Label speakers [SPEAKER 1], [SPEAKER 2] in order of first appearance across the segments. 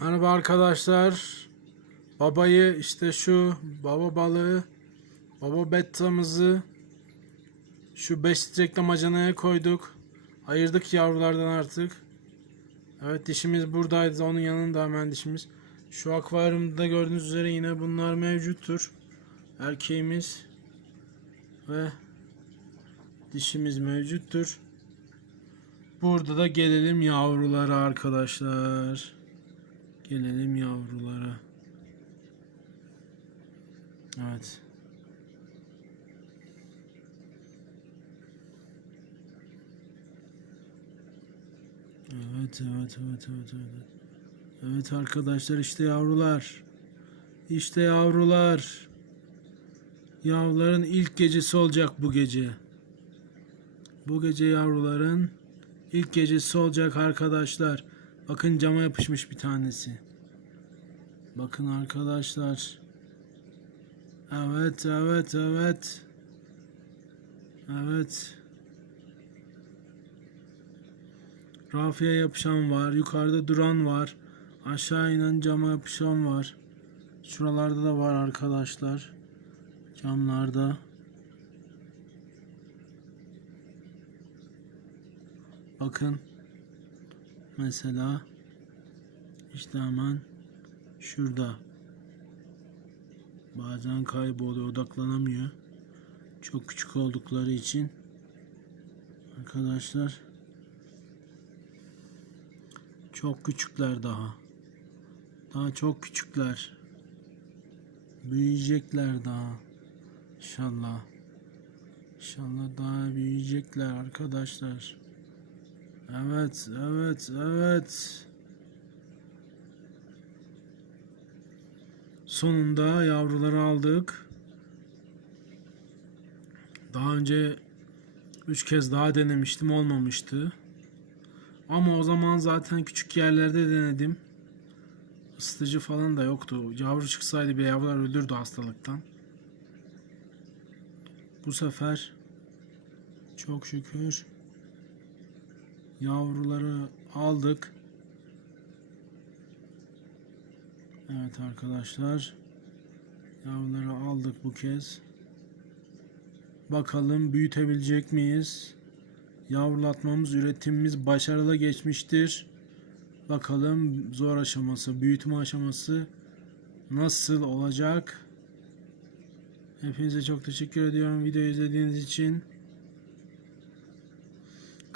[SPEAKER 1] Merhaba arkadaşlar. Babayı işte şu baba balığı, baba bettamızı şu 5 litrelik macanaya koyduk. Ayırdık yavrulardan artık. Evet dişimiz buradaydı. Onun yanında hemen dişimiz. Şu akvaryumda gördüğünüz üzere yine bunlar mevcuttur. Erkeğimiz ve dişimiz mevcuttur. Burada da gelelim yavrulara arkadaşlar. Gelelim yavrulara. Evet. Evet, evet, evet, evet, evet. Evet arkadaşlar işte yavrular. İşte yavrular. Yavruların ilk gecesi olacak bu gece. Bu gece yavruların ilk gecesi olacak arkadaşlar. Bakın cama yapışmış bir tanesi. Bakın arkadaşlar. Evet, evet, evet. Evet. Rafya yapışan var. Yukarıda duran var. Aşağı inen cama yapışan var. Şuralarda da var arkadaşlar. Camlarda. Bakın. Mesela işte hemen şurada. Bazen kayboluyor, odaklanamıyor. Çok küçük oldukları için. Arkadaşlar çok küçükler daha. Daha çok küçükler. Büyüyecekler daha. İnşallah. İnşallah daha büyüyecekler arkadaşlar. Evet, evet, evet. Sonunda yavruları aldık. Daha önce üç kez daha denemiştim olmamıştı. Ama o zaman zaten küçük yerlerde denedim. Isıtıcı falan da yoktu. Yavru çıksaydı bir yavrular ölürdü hastalıktan. Bu sefer çok şükür yavruları aldık. Evet arkadaşlar. Yavruları aldık bu kez. Bakalım büyütebilecek miyiz? Yavrulatmamız, üretimimiz başarılı geçmiştir. Bakalım zor aşaması, büyütme aşaması nasıl olacak? Hepinize çok teşekkür ediyorum video izlediğiniz için.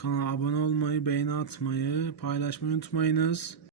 [SPEAKER 1] Kanala abone olmayı, beğeni atmayı, paylaşmayı unutmayınız.